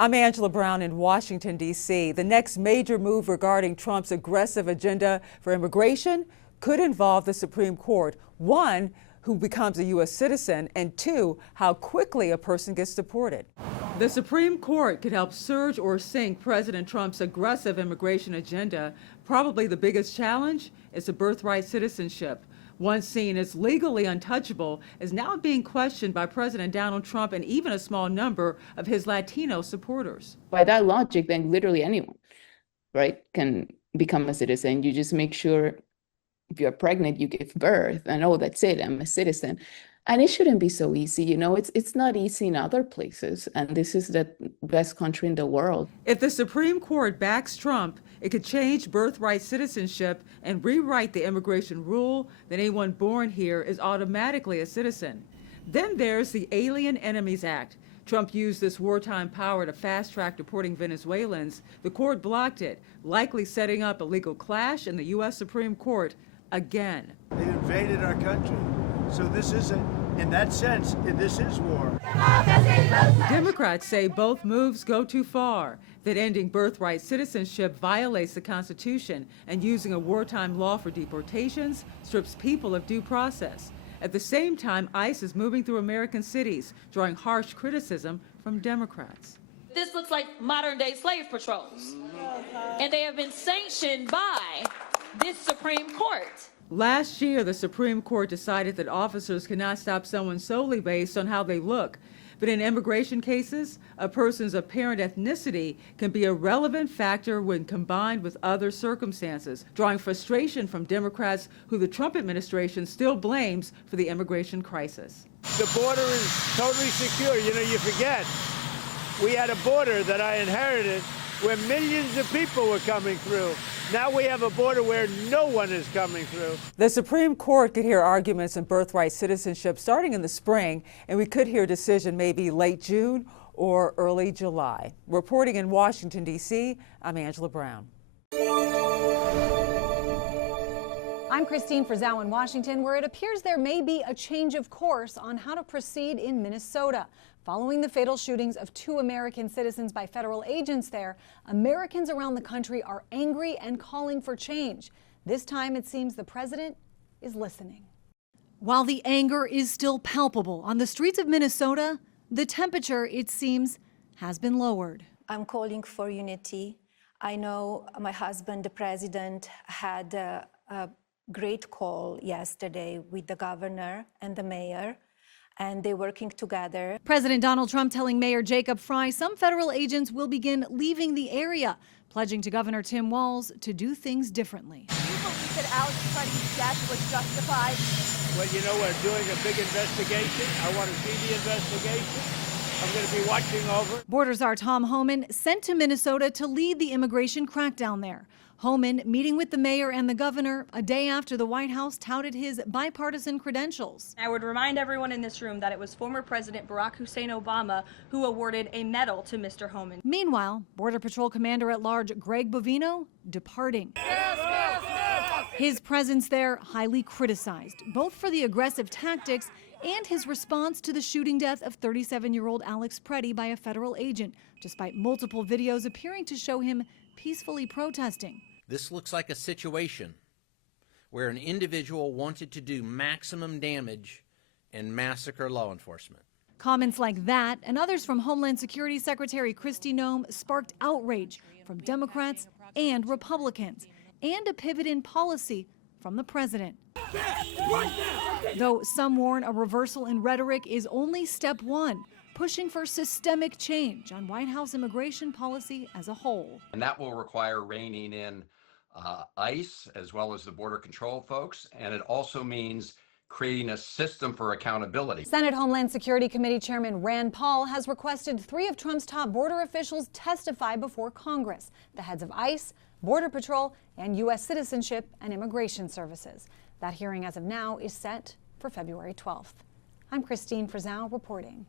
I'm Angela Brown in Washington, D.C. The next major move regarding Trump's aggressive agenda for immigration could involve the Supreme Court. One, who becomes a U.S. citizen, and two, how quickly a person gets deported. The Supreme Court could help surge or sink President Trump's aggressive immigration agenda. Probably the biggest challenge is a birthright citizenship. Once seen as legally untouchable, is now being questioned by President Donald Trump and even a small number of his Latino supporters. By that logic, then literally anyone, right, can become a citizen. You just make sure if you're pregnant, you give birth, and oh, that's it, I'm a citizen. And it shouldn't be so easy. You know, it's not easy in other places, and this is the best country in the world. If the Supreme Court backs Trump, it could change birthright citizenship and rewrite the immigration rule that anyone born here is automatically a citizen. Then there's the Alien Enemies Act. Trump used this wartime power to fast-track deporting Venezuelans. The court blocked it, likely setting up a legal clash in the U.S. Supreme Court again. They invaded our country. So this isn't, in that sense, this is war. Democrats say both moves go too far, that ending birthright citizenship violates the Constitution, and using a wartime law for deportations strips people of due process. At the same time, ICE is moving through American cities, drawing harsh criticism from Democrats. This looks like modern-day slave patrols, and they have been sanctioned by this Supreme Court. Last year, the Supreme Court decided that officers cannot stop someone solely based on how they look. But in immigration cases, a person's apparent ethnicity can be a relevant factor when combined with other circumstances, drawing frustration from Democrats who the Trump administration still blames for the immigration crisis. The border is totally secure. You know, you forget, we had a border that I inherited where millions of people were coming through. Now we have a border where no one is coming through. The Supreme Court could hear arguments in birthright citizenship starting in the spring, and we could hear a decision maybe late June or early July. Reporting in Washington, D.C., I'm Angela Brown. I'm Christine Frizzau in Washington, where it appears there may be a change of course on how to proceed in Minnesota. Following the fatal shootings of 2 American citizens by federal agents there, Americans around the country are angry and calling for change. This time, it seems the president is listening. While the anger is still palpable on the streets of Minnesota, the temperature, it seems, has been lowered. I'm calling for unity. I know my husband, the president, had a great call yesterday with the governor and the mayor, and they're working together. President Donald Trump telling Mayor Jacob Frey some federal agents will begin leaving the area, pledging to Governor Tim Walz to do things differently. Do you believe that Alex Freddie's death was justified? Well, you know, we're doing a big investigation. I want to see the investigation. I'm going to be watching over. Border Czar Tom Homan sent to Minnesota to lead the immigration crackdown there. Homan meeting with the mayor and the governor a day after the White House touted his bipartisan credentials. I would remind everyone in this room that it was former President Barack Hussein Obama who awarded a medal to Mr. Homan. Meanwhile, Border Patrol Commander-at-Large Greg Bovino departing. His presence there highly criticized, both for the aggressive tactics and his response to the shooting death of 37-year-old Alex Freddie by a federal agent, despite multiple videos appearing to show him peacefully protesting. This looks like a situation where an individual wanted to do maximum damage and massacre law enforcement. Comments like that and others from Homeland Security Secretary Kristi Noem sparked outrage from Democrats and Republicans, and a pivot in policy from the president. Though some warn a reversal in rhetoric is only step one, pushing for systemic change on White House immigration policy as a whole. And that will require reining in ICE as well as the border control folks, and it also means creating a system for accountability. Senate Homeland Security Committee Chairman Rand Paul has requested 3 of Trump's top border officials testify before Congress, the heads of ICE, Border Patrol, and U.S. Citizenship and Immigration Services. That hearing as of now is set for February 12th. I'm Christine Frizzau reporting.